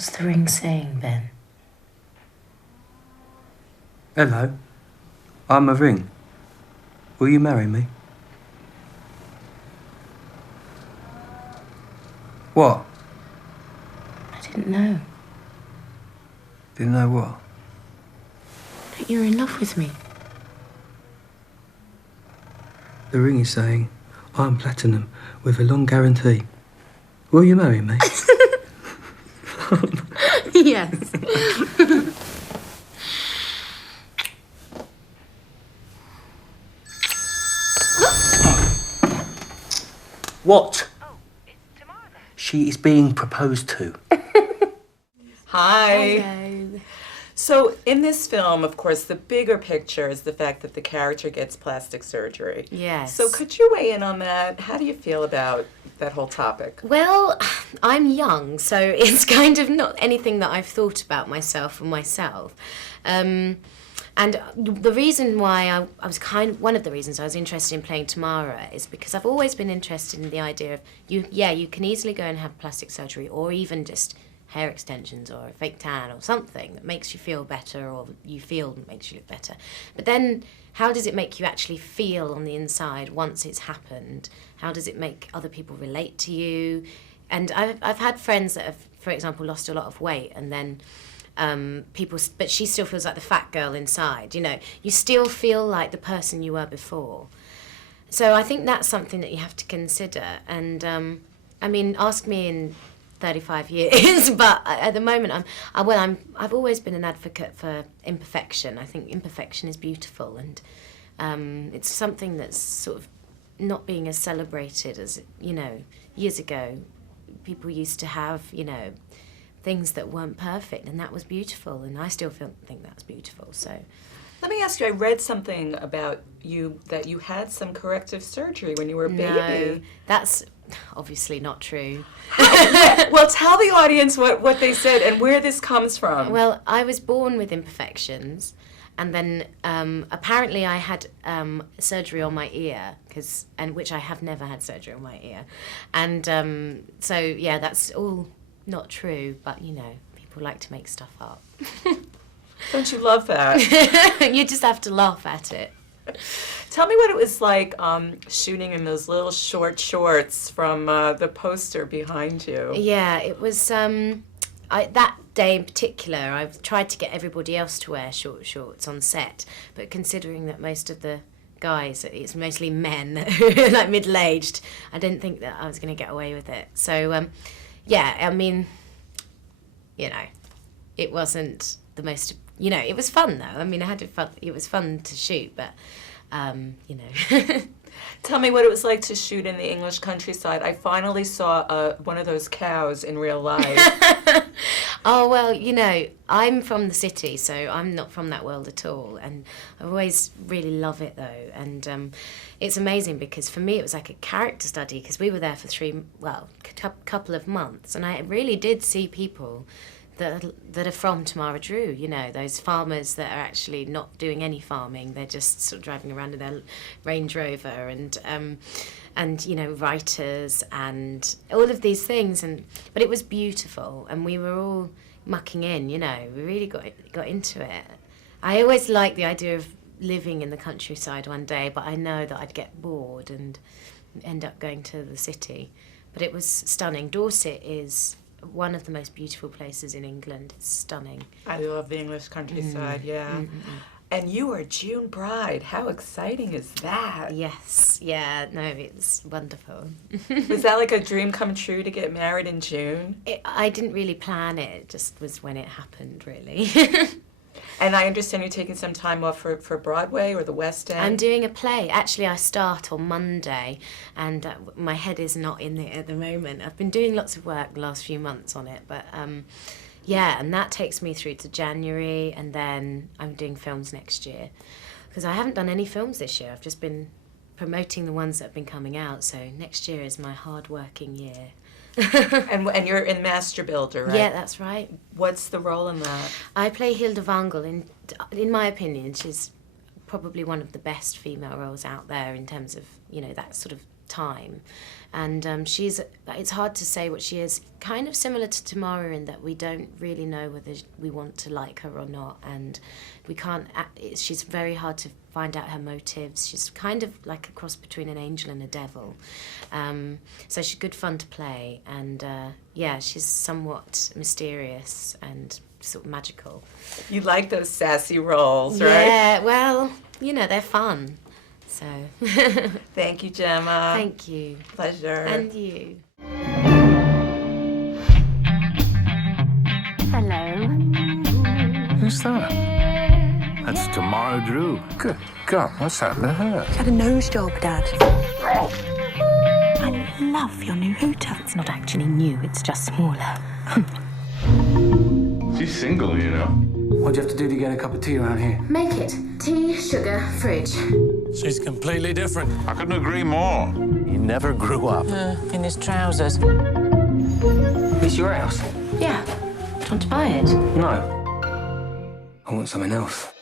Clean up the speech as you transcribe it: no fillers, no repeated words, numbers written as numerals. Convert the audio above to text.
What's the ring saying, Ben? Hello. I'm a ring. Will you marry me? What? I didn't know. Didn't know what? That you're in love with me. The ring is saying, I'm platinum with a long guarantee. Will you marry me? Yes. What? Oh, it's Tamara. She is being proposed to. Hi. Hello. So in this film, of course, the bigger picture is the fact that the character gets plastic surgery. Yes. So could you weigh in on that? How do you feel about that whole topic? Well, I'm young, so it's kind of not anything that I've thought about myself. And the reason why I was one of the reasons I was interested in playing Tamara is because I've always been interested in the idea of you can easily go and have plastic surgery or even just hair extensions or a fake tan or something that makes you feel better or you feel makes you look better. But then how does it make you actually feel on the inside once it's happened? How does it make other people relate to you? And I've had friends that have, for example, lost a lot of weight and then but she still feels like the fat girl inside, you know. You still feel like the person you were before. So I think that's something that you have to consider. And I mean, ask me in 35 years, but at the moment I've always been an advocate for imperfection. I think imperfection is beautiful, and it's something that's sort of not being as celebrated as, you know, years ago people used to have, you know, things that weren't perfect, and that was beautiful, and I still think that's beautiful. So Let me ask you, I read something about you that you had some corrective surgery when you were a baby. no, that's obviously not true. Well, tell the audience what they said and where this comes from. Well, I was born with imperfections, and then apparently I had surgery on my ear, which I have never had surgery on my ear, and so yeah, that's all not true. But you know, people like to make stuff up. Don't you love that? You just have to laugh at it. Tell me what it was like shooting in those little short shorts from the poster behind you. Yeah, it was. That day in particular, I've tried to get everybody else to wear short shorts on set, but considering that most of the guys, it's mostly men who are like middle-aged, I didn't think that I was going to get away with it. So, yeah, I mean, you know, it wasn't the most. You know, it was fun though. I mean, I had fun. It was fun to shoot, but you know. Tell me what it was like to shoot in the English countryside. I finally saw one of those cows in real life. Oh, well, you know, I'm from the city, so I'm not from that world at all. And I always really love it, though. And it's amazing because for me it was like a character study because we were there for a couple of months. And I really did see people that are from Tamara Drewe, you know, those farmers that are actually not doing any farming. They're just sort of driving around in their Range Rover and you know, writers and all of these things. But it was beautiful, and we were all mucking in, you know. We really got into it. I always liked the idea of living in the countryside one day, but I know that I'd get bored and end up going to the city. But it was stunning. Dorset is one of the most beautiful places in England. It's stunning. I love the English countryside, yeah. And you were June bride. How exciting is that? Yes, yeah, no, it's wonderful. Was that like a dream come true to get married in June? I didn't really plan it. It just was when it happened, really. And I understand you're taking some time off for Broadway or the West End. I'm doing a play. Actually, I start on Monday, and my head is not in it at the moment. I've been doing lots of work the last few months on it, but yeah, and that takes me through to January, and then I'm doing films next year. Because I haven't done any films this year. I've just been promoting the ones that have been coming out, so next year is my hard-working year. And you're in Master Builder, right? Yeah, that's right. What's the role in that? I play Hilda Wangel. In my opinion, she's probably one of the best female roles out there in terms of, you know, that sort of time. And it's hard to say what she is. Kind of similar to Tamara in that we don't really know whether we want to like her or not, and we can't. She's very hard to find out her motives. She's kind of like a cross between an angel and a devil. So she's good fun to play, and yeah, she's somewhat mysterious and sort of magical. You like those sassy roles, right? Yeah, well, you know, they're fun. So. Thank you, Gemma. Thank you. Pleasure. And you. Hello. Who's that? That's Tamara Drewe. Good God, what's happened to her? Had a nose job, Dad. I love your new hooter. It's not actually new, it's just smaller. She's single, you know. What'd you have to do to get a cup of tea around here? Make it. Tea, sugar, fridge. She's completely different. I couldn't agree more. He never grew up. In his trousers. It's your house? Yeah. Do you want to buy it? No. I want something else.